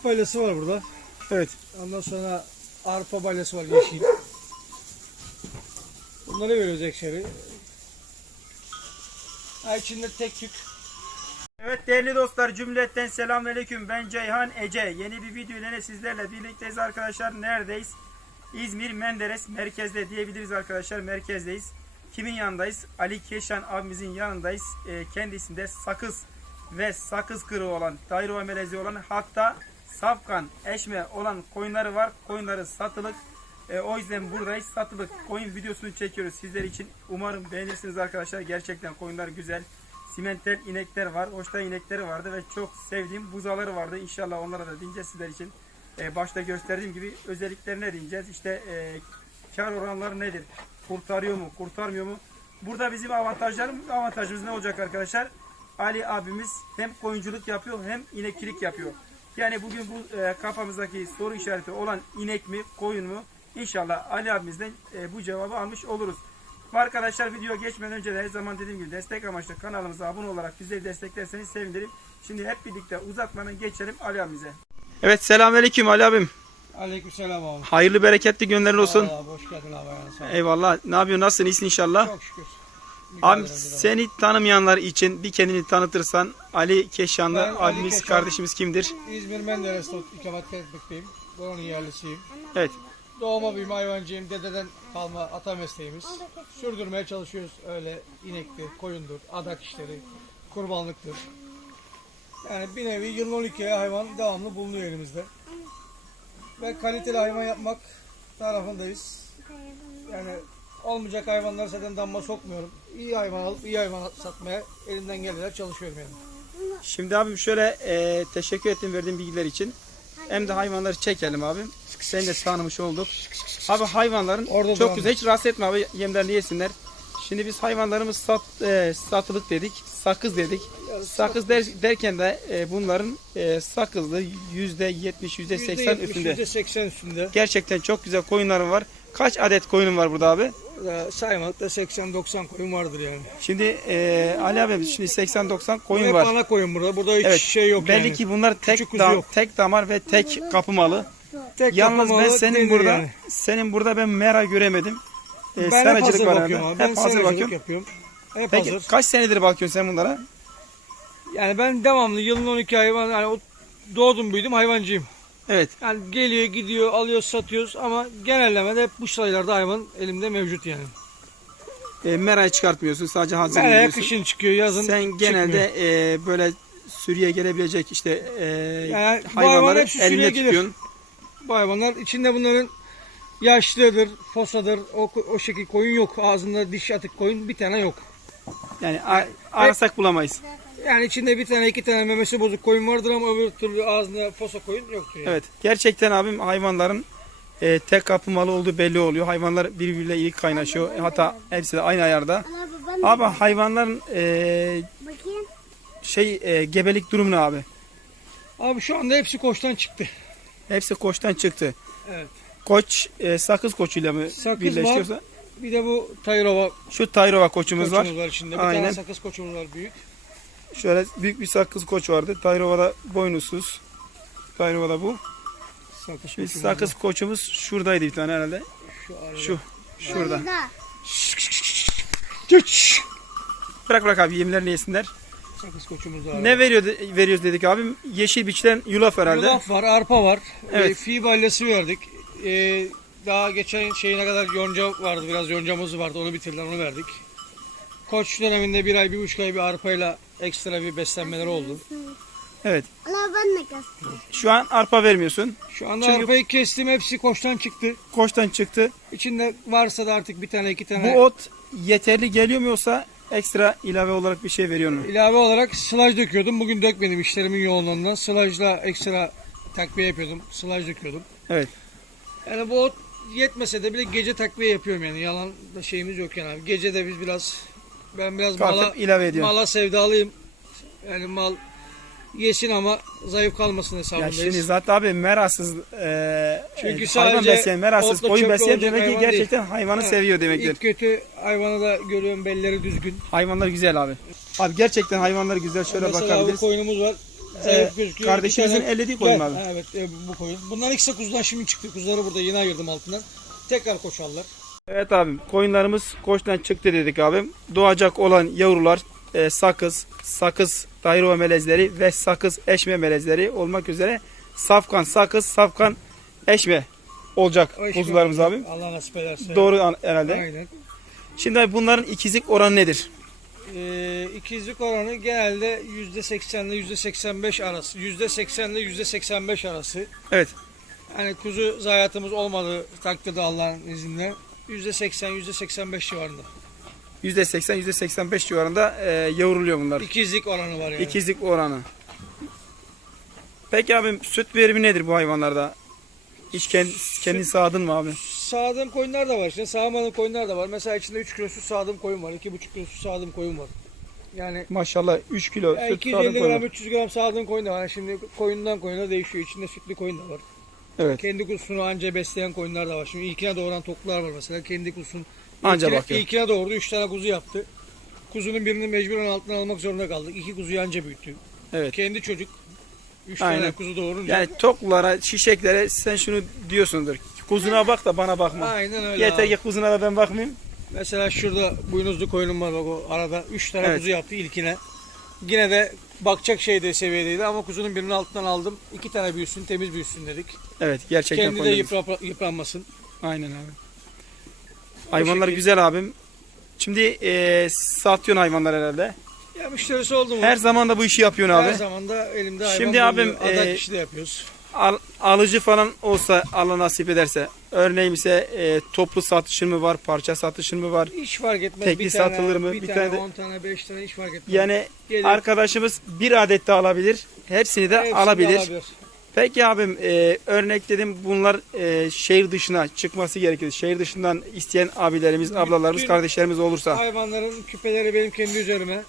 Yulaf balyası var burada. Evet. Ondan sonra arpa balyası var yeşil. Bunları veriyoruz ekşeri. Ha içinde tek tük. Evet değerli dostlar cümletten selamünaleyküm. Ben Ceyhan Ece. Yeni bir video ile sizlerle birlikteyiz arkadaşlar. Neredeyiz? İzmir Menderes merkezde diyebiliriz arkadaşlar. Merkezdeyiz. Kimin yanındayız? Ali Keşan abimizin yanındayız. E, kendisinde sakız ve sakız kırığı olan, dairova melezi olan hatta safkan, eşme olan koyunları var. Koyunları satılık. E, o yüzden buradayız. Satılık koyun videosunu çekiyoruz sizler için. Umarım beğenirsiniz arkadaşlar. Gerçekten koyunlar güzel. Simentel inekler var. Hoşta inekleri vardı ve çok sevdiğim buzaları vardı. İnşallah onlara da dinleyeceğiz sizler için. E, başta gösterdiğim gibi özelliklerine değineceğiz. İşte e, kar oranları nedir? Kurtarıyor mu? Kurtarmıyor mu? Burada bizim avantajlarımız, avantajımız ne olacak arkadaşlar? Ali abimiz hem koyunculuk yapıyor hem inekçilik yapıyor. Yani bugün bu e, kafamızdaki soru işareti olan inek mi, koyun mu? İnşallah Ali abimizden e, bu cevabı almış oluruz. Arkadaşlar video geçmeden önce de her zaman dediğim gibi destek amaçlı kanalımıza abone olarak bizleri desteklerseniz sevinirim. Şimdi hep birlikte uzatmadan geçelim Ali abimize. Evet selamünaleyküm Ali abim. Aleykümselam abi. Hayırlı bereketli günlerin olsun. Aa, hoş geldin abi. Eyvallah. Ne yapıyorsun? Nasılsın? İyisin inşallah. Çok şükür. Abi seni tanımayanlar için bir kendini tanıtırsan Ali Keşanlı Ben Ali abimiz Keşan. kardeşimiz kimdir? İzmir Menderes'te ikamet etmekteyim. Buranın yerlisiyim. Evet. Doğma büyüme hayvancıyım. Dededen kalma ata mesleğimiz. Sürdürmeye çalışıyoruz öyle inektir, koyundur, adak işleri, kurbanlıktır. Yani bir nevi yılın 12 ay hayvan devamlı bulunuyor elimizde. Ve kaliteli hayvan yapmak tarafındayız. Yani olmayacak hayvanları zaten damma sokmuyorum. İyi hayvan alıp iyi hayvan satmaya elimden geldiler çalışıyorum yani. Şimdi abim şöyle e, teşekkür ettim verdiğin bilgiler için. Hem de hayvanları çekelim abim. Seni de tanımış olduk. Abi hayvanların Orada çok güzel. Hiç rahatsız etme abi yemlerini yesinler. Şimdi biz hayvanlarımız sat, e, satılık dedik. Sakız dedik. Sakız der, derken de e, bunların e, sakızlı yüzde yetmiş, yüzde seksen %70, üstünde. %80 üstünde. Gerçekten çok güzel koyunlarım var. Kaç adet koyunun var burada abi? Ee, Saymalıkta 80-90 koyun vardır yani. Şimdi e, Ali abi şimdi 80-90 Bu koyun hep var. ana koyun burada. Burada hiç Evet. şey yok Belli yani. ki bunlar tek kuzu da, yok. tek damar ve tek kapı malı. Tek Yalnız ben kapamalı senin denir burada yani. senin burada ben mera göremedim. Ee, Ben hep seracılık hazır var bakıyorum herhalde. abi. Ben Hep hazır seracılık bakıyorum. yapıyorum. Hep Peki hazır. kaç senedir bakıyorsun sen bunlara? Yani ben devamlı yılın 12 hayvan yani o doğdum büyüdüm hayvancıyım. Evet. Yani geliyor gidiyor alıyoruz satıyoruz ama genellemede hep bu sayılarda hayvan elimde mevcut yani. E, merayı çıkartmıyorsun sadece hazır Meraya veriyorsun. kışın çıkıyor yazın Sen genelde e, böyle sürüye gelebilecek işte e, Yani bu hayvan hayvanları hepsi sürüye eline gelir. tutuyorsun. Bu hayvanlar içinde bunların yaşlıdır, fosadır, o, o şekil koyun yok. Ağzında diş atık koyun bir tane yok. Yani a- arasak bulamayız. Yani içinde bir tane iki tane memesi bozuk koyun vardır ama öbür türlü ağzında fosa koyun yoktur yani. Evet. Gerçekten abim hayvanların e, tek kapı malı olduğu belli oluyor. Hayvanlar birbiriyle iyi kaynaşıyor. Hatta hepsi de aynı ayarda. Abi hayvanların e, Bakayım. şey e, gebelik durumu ne abi? Abi şu anda hepsi koçtan çıktı. Hepsi koçtan çıktı. Evet. Koç e, sakız koçuyla mı Sakız birleşiyorsa? Bir de bu Tayrova Şu Tayrova koçumuz var. koçumuz var içinde. Bir Aynen. tane sakız koçumuz var büyük. Şöyle büyük bir sakız koç vardı. Tayrova'da boynuzsuz. Tayrova'da bu. Sakız koçumuz sakız koçumuz şuradaydı bir tane herhalde. Şu arada. Şu. Şurada. Bırak bırak abi yemlerini yesinler. Sakız koçumuz var. Ne veriyor veriyoruz dedik abim? Yeşil biçilen yulaf herhalde. Yulaf var, arpa var. Evet. E, fi balyası verdik. E, daha geçen şeyine kadar yonca vardı. Biraz yoncamız vardı. Onu bitirdiler, onu verdik. Koç döneminde bir ay, bir buçuk ay bir arpayla ekstra bir beslenmeler oldu. Evet. Ana ben de kastım. Şu an arpa vermiyorsun. Şu anda Çünkü- arpayı kestim. Hepsi koçtan çıktı. Koçtan çıktı. İçinde varsa da artık bir tane iki tane Bu ot yeterli geliyor mu yoksa ekstra ilave olarak bir şey veriyor mu? İlave olarak sılaj döküyordum. Bugün dökmedim işlerimin yoğunluğundan. Sılajla ekstra takviye yapıyordum. Sılaj döküyordum. Evet. Yani bu ot yetmese de bile gece takviye yapıyorum yani. Yalan da şeyimiz yok yani abi. Gece de biz biraz ben biraz mala, Kalkıp ilave ediyorsun. mala sevdalıyım. Yani mal yesin ama zayıf kalmasın Ya hesabındayız. şimdi zaten abi merasız e, Çünkü e, hayvan sadece besleyen, merasız otla koyun çöple besleyen olacak demek ki hayvan değil. gerçekten hayvanı Ha, seviyor demektir. İlk kötü hayvanı da görüyorum belleri düzgün. Hayvanlar güzel abi. Abi gerçekten hayvanlar güzel. Şöyle Mesela bu bakabiliriz. koyunumuz var. Ee, Zayıf gözüküyor. kardeşimizin Bir ellediği koyun Gel. abi? Evet e, bu koyun. Bunlar de kuzudan şimdi çıktı. Kuzuları burada yeni ayırdım altından. Tekrar koşarlar. Evet abim koyunlarımız koçtan çıktı dedik abim. Doğacak olan yavrular e, sakız, sakız dairova melezleri ve sakız eşme melezleri olmak üzere safkan, sakız, safkan, eşme olacak kuzularımız abim. Allah nasip ederse. Doğru an- herhalde. Aynen. Şimdi abi bunların ikizlik oranı nedir? Ee, ikizlik oranı genelde %80 ile %85 arası. %80 ile %85 arası. Evet. Hani kuzu zayiatımız olmadığı takdirde Allah'ın izniyle %80 %85 civarında. %80, %85 civarında e, yavruluyor bunlar. İkizlik oranı var yani. İkizlik oranı. Peki abim süt verimi nedir bu hayvanlarda? Hiç kendin, kendin sağdın mı abi? Sağdığım koyunlar da var işte. Sağmadığım koyunlar da var. Mesela içinde 3 kilo süt sağdığım koyun var. 2,5 kilo süt sağdığım koyun var. Yani Maşallah 3 kilo yani süt 250 sağdın gram, koyun. 300 gram sağdığım koyun da var. Yani Şimdi koyundan koyuna değişiyor. İçinde sütlü koyun da var. Evet. Kendi kuzusunu anca besleyen koyunlar da var. Şimdi ilkine doğuran toklar var mesela. Kendi kuzusun Anca ilkine, bakıyor. ilkine doğurdu. 3 tane kuzu yaptı. Kuzunun birini mecburen altına almak zorunda kaldık. İki kuzuyu anca büyüttü. Evet. Kendi çocuk 3 Aynen. tane kuzu doğurunca. Yani toklara, şişeklere sen şunu diyorsundur. Kuzuna bak da bana bakma. Aynen öyle Yeter abi. ki kuzuna da ben bakmayayım. Mesela şurada boynuzlu koyunum var bak o arada. 3 tane Evet. kuzu yaptı ilkine. Yine de bakacak şeyde seviyedeydi ama kuzunun birinin altından aldım. 2 tane büyüsün temiz büyüsün dedik. Evet gerçekten Kendi de yıpra- yıpranmasın. Aynen abi. Hayvanlar güzel abim. Şimdi e, satıyorsun hayvanlar herhalde. Ya müşterisi oldu mu? Her zaman da bu işi yapıyorsun Her abi. zaman da elimde hayvan Şimdi abim. Adak e, işi de yapıyoruz. Al- alıcı falan olsa Allah nasip ederse. Örneğin ise e, toplu satışın mı var, parça satışın mı var? Hiç fark etmez. tekli bir tane, satılır mı? Bir, Bir tane, tane de- 10 tane, 5 tane hiç fark etmez. Yani Gelir, arkadaşımız bir adet de alabilir. Hepsini de hepsini alabilir. alabilir. Peki abim e, örnek dedim bunlar e, şehir dışına çıkması gerekir. Şehir dışından isteyen abilerimiz, ablalarımız, Bütün- kardeşlerimiz olursa. Hayvanların küpeleri benim kendi üzerime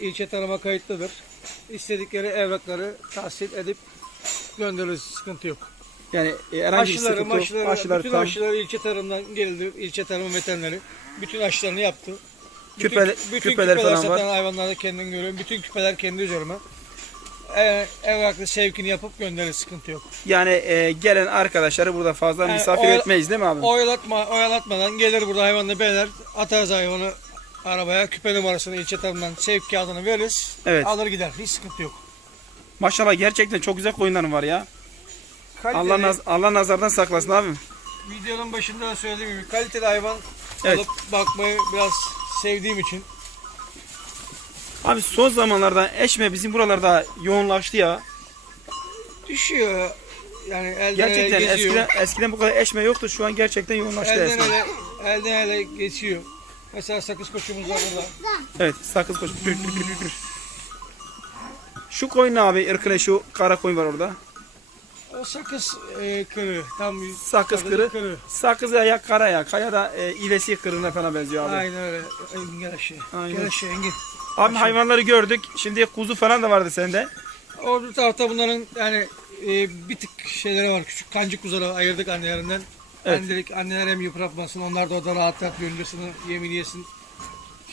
ilçe tarıma kayıtlıdır. İstedikleri evrakları tahsil edip göndeririz. Sıkıntı yok. Yani e, herhangi bir Aşıları, sıkıntı yok. maşıları, Aşılar bütün tam. aşıları ilçe tarımdan geldi. İlçe tarım veterineri bütün aşılarını yaptı. Bütün, Küpe- bütün küpeler küpeler, falan var. satan hayvanlarda kendim görüyorum. Bütün küpeler kendi üzerime. Ee, evraklı sevkini yapıp gönderir. Sıkıntı yok. Yani e, gelen arkadaşları burada fazla Yani misafir o- etmeyiz değil mi abi? Oyalatma, oyalatmadan gelir burada hayvanla beyler atarız hayvanı arabaya küpe numarasını ilçe tarımdan sevk kağıdını veririz. Evet. Alır gider. Hiç sıkıntı yok. Maşallah gerçekten çok güzel koyunların var ya. Kaliteli, Allah naz Allah nazardan saklasın abim. videonun başında da söylediğim gibi kaliteli hayvan Evet. alıp bakmayı biraz sevdiğim için Abi son zamanlarda eşme bizim buralarda yoğunlaştı ya. düşüyor. Yani elden Gerçekten ele geziyor. eskiden eskiden bu kadar eşme yoktu. Şu an gerçekten yoğunlaştı elden eşme. ele, elden ele geçiyor. Mesela sakız koçumuz var burada. Evet sakız koş. Şu koyun ne abi? Irkına şu kara koyun var orada. O sakız e, kırı. Tam Sakız sakızın kırı. Sakız ya kara ya. Kaya da e, ivesi kırığına falan benziyor abi. Aynen öyle. Engin gel aşağı. Aynen. Gel aşağı Engin. Abi hayvanları gördük. Şimdi kuzu falan da vardı sende. O bir tarafta bunların yani e, bir tık şeyleri var. Küçük kancık kuzuları ayırdık annelerinden. Evet. Annelik, anneler hem yıpratmasın. Onlar da orada rahat rahat yöndürsün. Yemin yesin.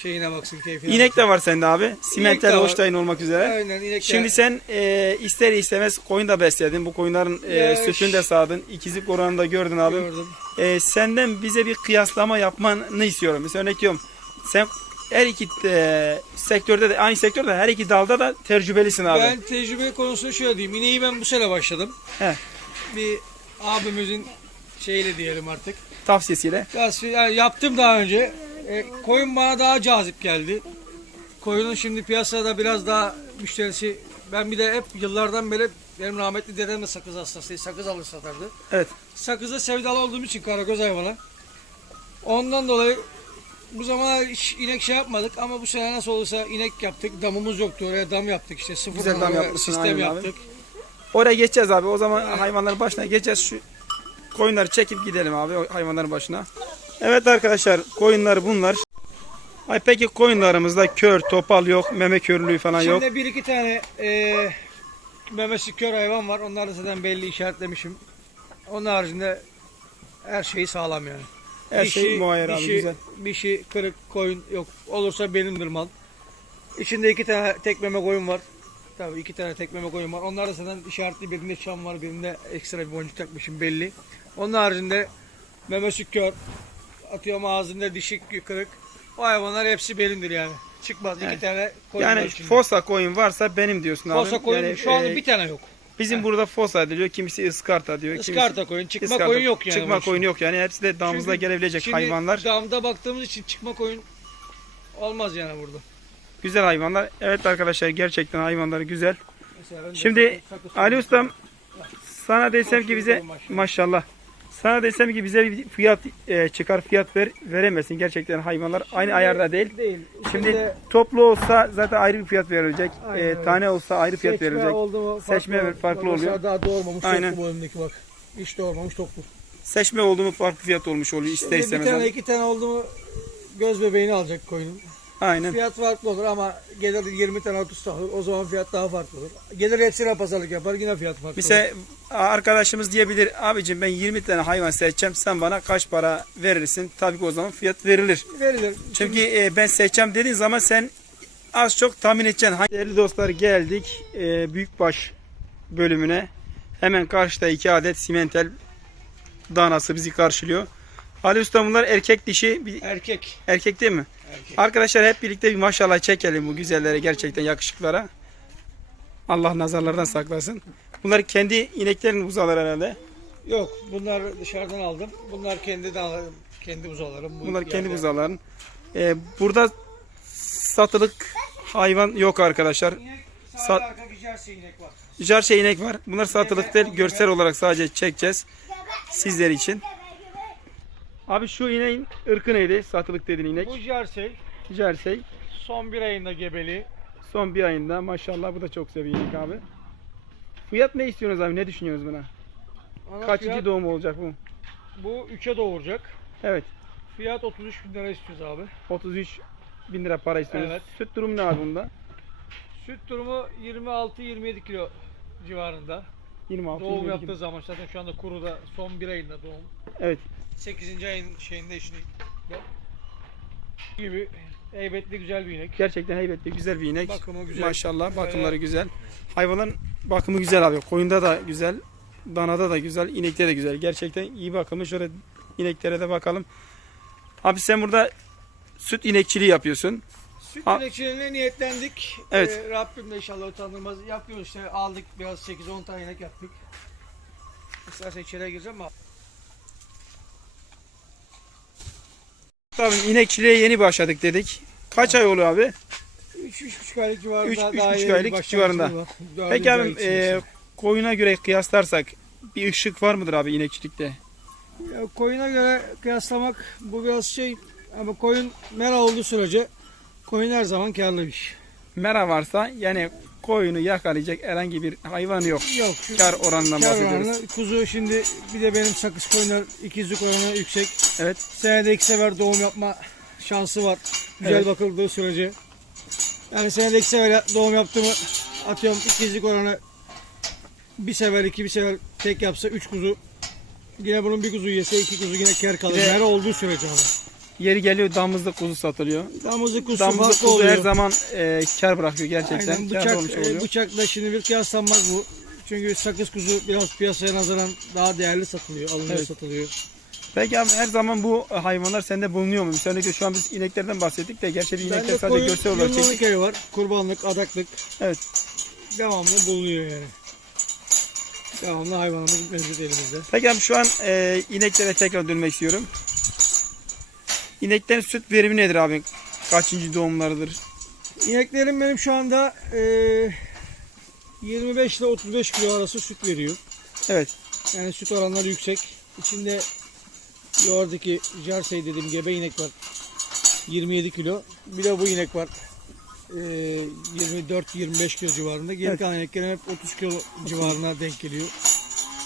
Şeyine baksın keyfine. İnek de var sende abi. Simentler. Holstein olmak üzere. Aynen inek de- Şimdi sen e, ister istemez koyun da besledin. Bu koyunların e, Ya, sütünü de sağdın. İkizlik oranını da gördün abi. gördüm. E, senden bize bir kıyaslama yapmanı istiyorum. Mesela örnek veriyorum. Sen her iki e, sektörde de aynı sektörde her iki dalda da tecrübelisin abi. Ben tecrübe konusunu şöyle diyeyim. İneği ben bu sene başladım. He. Bir abimizin şeyle diyelim artık. Tavsiyesiyle. Yani yaptım daha önce. E, koyun bana daha cazip geldi. Koyunun şimdi piyasada biraz daha müşterisi. Ben bir de hep yıllardan beri benim rahmetli dedem de sakız hastasıydı. Sakız alır satardı. Evet. Sakıza sevdalı olduğum için karagöz hayvana. Ondan dolayı Bu zamana hiç inek şey yapmadık ama bu sene nasıl olursa inek yaptık. Damımız yoktu oraya dam yaptık işte. Sıfır Güzel dam yapmışsın, sistem aynen abi. yaptık. Oraya geçeceğiz abi. O zaman hayvanların başına geçeceğiz. Şu koyunları çekip gidelim abi hayvanların başına. Evet arkadaşlar koyunlar bunlar. Ay peki koyunlarımızda kör, topal yok, meme körlüğü falan yok. Şimdi bir iki tane e, memesi kör hayvan var. Onları zaten belli işaretlemişim. Onun haricinde her şeyi sağlam yani. Her şey muayyer abi dişi, güzel. Bir şey kırık koyun yok. Olursa benimdir mal. İçinde iki tane tek meme koyun var. Tabii iki tane tek meme koyun var. Onlar da zaten işaretli birinde çam var birinde ekstra bir boncuk takmışım belli. Onun haricinde memesi kör. Atıyorum ağzında dişi kırık. O hayvanlar hepsi benimdir yani. Çıkmaz Yani- iki tane koyun var Yani içinde. fosa koyun varsa benim diyorsun abi. Fosa koyun Yani, şu anda e, bir tane yok. Bizim burada fosa diyor, kimisi ıskarta diyor. kimisi Iskarta koyun, çıkma ıskarta. koyun yok yani. Çıkma koyun yok yani hepsi de Çünkü gelebilecek Şimdi hayvanlar. damda baktığımız için çıkma koyun olmaz yani burada. Güzel hayvanlar. Evet arkadaşlar gerçekten hayvanları güzel. Şimdi Ali Ustam sana desem ki bize Maşallah. Sana desem ki bize bir fiyat e, çıkar fiyat ver veremezsin. Gerçekten hayvanlar aynı ayarda değil. Değil. Şimdi toplu olsa zaten ayrı bir fiyat verilecek. Aynen E, tane olsa ayrı fiyat seçme verilecek. oldu mu Seçme farklı, farklı oluyor. Daha doğurmamış Aynen. toklu bu önündeki bak. Hiç doğurmamış toklu. Seçme oldu mu farklı fiyat olmuş oluyor ister Şimdi bir tane iki tane oldu mu göz bebeğini alacak koyunun. Aynen. Fiyat farklı olur ama gelir 20 tane 30 tane olur. O zaman fiyat daha farklı olur. Gelir hepsine pazarlık yapar yine fiyat farklı olur. Mesela arkadaşımız diyebilir abicim ben 20 tane hayvan seçeceğim sen bana kaç para verirsin? Tabii ki o zaman fiyat verilir. Verilir. Çünkü e, ben seçeceğim dediğin zaman sen az çok tahmin edeceksin. Değerli dostlar geldik e, büyükbaş bölümüne. Hemen karşıda iki adet simentel danası bizi karşılıyor. Ali Usta bunlar erkek dişi Erkek. erkek değil mi? Arkadaşlar hep birlikte bir maşallah çekelim bu güzellere gerçekten yakışıklara. Allah nazarlardan saklasın. Bunlar kendi ineklerin buzaları herhalde. Yok bunlar dışarıdan aldım. Bunlar kendi de kendi buzalarım. Bu Bunlar kendi yerde. buzaların. Ee, burada satılık hayvan yok arkadaşlar. İnek Sat- sadece arka gücerse inek var. Jarşe inek var. Bunlar satılık değil. Görsel olarak sadece çekeceğiz. Sizler için. Abi şu ineğin ırkı neydi? Satılık dediğin inek. Bu jersey Jersey. son bir ayında gebeli. Son bir ayında. Maşallah bu da çok seviyor inek abi. Fiyat ne istiyorsunuz abi? Ne düşünüyorsunuz buna? Ana Kaçıncı fiyat- doğum olacak bu? Bu 3'e doğuracak. Evet. Fiyat 33 bin lira istiyoruz abi. 33 bin lira para istiyoruz. Evet. Süt durumu ne abi bunda? Süt durumu 26-27 kilo civarında. 26 Doğum 22. yaptığı zaman zaten şu anda kuruda son bir ayında doğum. Evet. 8. ayın şeyinde işini gibi heybetli güzel bir inek. Gerçekten heybetli güzel bir inek. Bakımı güzel. Maşallah bakımları Ee, güzel. Hayvanın bakımı güzel abi. Koyunda da güzel. Danada da güzel. inekte de güzel. Gerçekten iyi bakımı. Şöyle ineklere de bakalım. Abi sen burada süt inekçiliği yapıyorsun. Süt Ha- inekçiliğine niyetlendik. Evet. Ee, Rabbim de inşallah utandırmaz. Yapıyoruz işte aldık biraz 8-10 tane inek yaptık. İstersen içeriye gireceğim ama Tabii inekçiliğe yeni başladık dedik. Kaç ay oluyor abi? 3-3,5 aylık civarında Üç- üç daha buçuk iyi bir aylık başlangıç civarında. var. Peki Dördüncü ay abi için e, koyuna göre kıyaslarsak bir ışık var mıdır abi inekçilikte? Ya koyuna göre kıyaslamak bu biraz şey ama koyun mera olduğu sürece koyun her zaman karlı bir iş. Mera varsa yani koyunu yakalayacak herhangi bir hayvan yok. Yok. Kar oranından kar bahsediyoruz. oranı, kuzu şimdi bir de benim sakız koyunlar ikizlik oranı yüksek. Evet. Senede iki sefer doğum yapma şansı var. Güzel Evet. bakıldığı sürece. Yani senede iki sefer doğum yaptı mı atıyorum ikizlik oranı bir sefer iki bir sefer tek yapsa üç kuzu yine bunun bir kuzu yese iki kuzu yine kar kalır. Mera olduğu sürece ama. Yeri geliyor damızlık kuzu satılıyor. Damızlık kuzu Damızlık kuzu oluyor. her zaman e, kar bırakıyor gerçekten. Aynen Kar bıçak, olmuş e, oluyor. bıçakla şimdi bir kıyaslanmaz bu. Çünkü sakız kuzu biraz piyasaya nazaran daha değerli satılıyor, alınıyor Evet. satılıyor. Peki abi her zaman bu hayvanlar sende bulunuyor mu? Mesela ki şu an biz ineklerden bahsettik de gerçi inekler Bende sadece koyun görsel olarak çektik. evi var. Kurbanlık, adaklık. Evet. Devamlı bulunuyor yani. Devamlı hayvanımız mevcut elimizde. Peki abi şu an e, ineklere tekrar dönmek istiyorum. İneklerin süt verimi nedir abi? Kaçıncı doğumlarıdır? İneklerim benim şu anda e, 25 ile 35 kilo arası süt veriyor. Evet. Yani süt oranları yüksek. İçinde yoğurdaki jersey dediğim gebe inek var. 27 kilo. Bir de bu inek var. Ee, 24-25 kilo civarında. Geri Evet. kalan ineklerim hep 30 kilo civarına denk geliyor.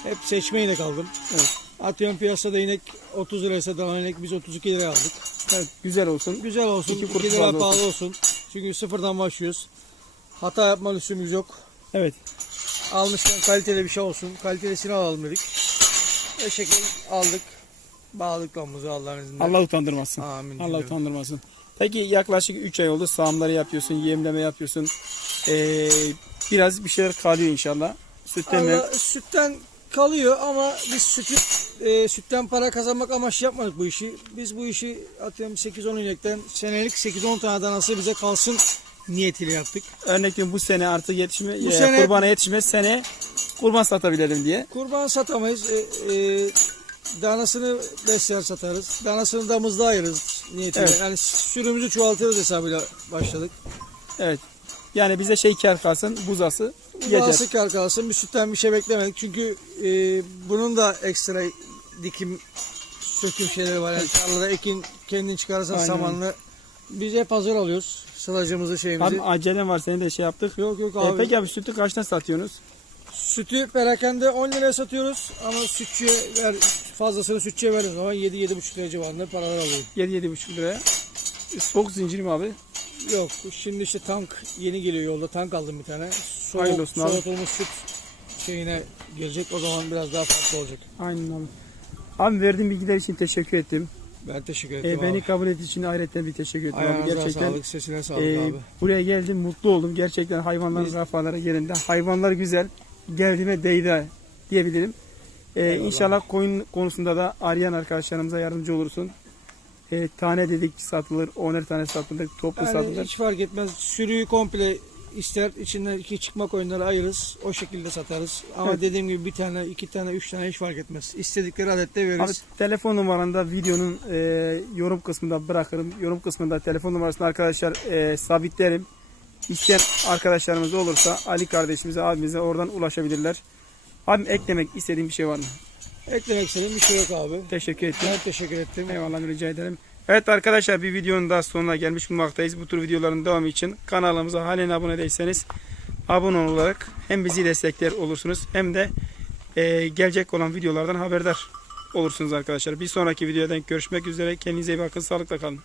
Hep seçme inek aldım. Evet. Atıyorum piyasada inek 30 liraysa daha inek biz 32 liraya aldık. Evet, güzel olsun. Güzel olsun, İki 2 kuruş lira fazla pahalı olsun. Çünkü sıfırdan başlıyoruz. Hata yapma lüksümüz yok. Evet. Almışken kaliteli bir şey olsun. Kalitelisini alalım dedik. Ve şekil aldık. Bağladık damımızı Allah'ın izniyle. Allah utandırmasın. Amin. Allah diyorum. utandırmasın. Peki yaklaşık 3 ay oldu. Sağımları yapıyorsun, yemleme yapıyorsun. Ee, biraz bir şeyler kalıyor inşallah. Sütten mi? Allah, sütten kalıyor ama biz sütü e, sütten para kazanmak amaçlı yapmadık bu işi. Biz bu işi atıyorum 8-10 inekten senelik 8-10 tane danası bize kalsın niyetiyle yaptık. Veriyorum bu sene artık yetişme, Bu e, sene- kurbana yetişme sene kurban satabilelim diye. Kurban satamayız. E, e, danasını besler satarız. Danasını damızda ayırırız niyetiyle. Evet. Yani sürümümüzü çoğaltırız hesabıyla başladık. Evet. Yani bize şey kar kalsın, buzası yeter. Kar kalsın. Bir sütten bir şey beklemedik. Çünkü e, bunun da ekstra dikim söküm şeyleri var. Yani tarlada ekin kendin çıkarırsan Aynen. samanlı. Biz hep hazır alıyoruz. Sılacımızı şeyimizi. Abi acelem var senin de şey yaptık. Yok yok Ee, abi. peki abi sütü kaçtan satıyorsunuz? Sütü perakende 10 liraya satıyoruz. Ama sütçüye ver, fazlasını sütçüye veririz. Ama 7-7,5 lira civarında paralar alıyoruz. 7-7,5 liraya. E, Soğuk zincir mi abi? Yok şimdi işte tank yeni geliyor yolda. Tank aldım bir tane. Soğuk, Hayırlı olsun abi. soğutulmuş süt şeyine gelecek. O zaman biraz daha farklı olacak. Aynen abi. Abi verdiğin bilgiler için teşekkür ettim. Ben teşekkür Ee, ederim beni abi. kabul ettiğin için ayrıca bir teşekkür ettim abi. Ayağınıza Gerçekten sağlık, sesine sağlık e, abi. buraya geldim mutlu oldum. Gerçekten hayvanların Biz- rafaları yerinde. Hayvanlar güzel. Geldiğime değdi diyebilirim. Ee, Eyvallah. inşallah koyun konusunda da arayan arkadaşlarımıza yardımcı olursun. Ee, tane dedik satılır, oner tane satılır, toplu Yani satılır. hiç fark etmez. Sürüyü komple ister içinden iki çıkma koyunları ayırırız. O şekilde satarız. Ama Evet. dediğim gibi bir tane, iki tane, üç tane hiç fark etmez. İstedikleri adette Abi veririz. telefon numaranı da videonun e, yorum kısmında bırakırım. Yorum kısmında telefon numarasını arkadaşlar e, sabitlerim. İsteyen arkadaşlarımız olursa Ali kardeşimize, abimize oradan ulaşabilirler. Abim eklemek istediğim bir şey var mı? Eklemek istediğim bir şey yok abi. Teşekkür ettim. Ben teşekkür ettim. Eyvallah rica ederim. Evet arkadaşlar bir videonun daha sonuna gelmiş bulunmaktayız. Bu tür videoların devamı için kanalımıza halen abone değilseniz abone olarak hem bizi destekler olursunuz hem de e, gelecek olan videolardan haberdar olursunuz arkadaşlar. Bir sonraki videodan görüşmek üzere. Kendinize iyi bakın. Sağlıkla kalın.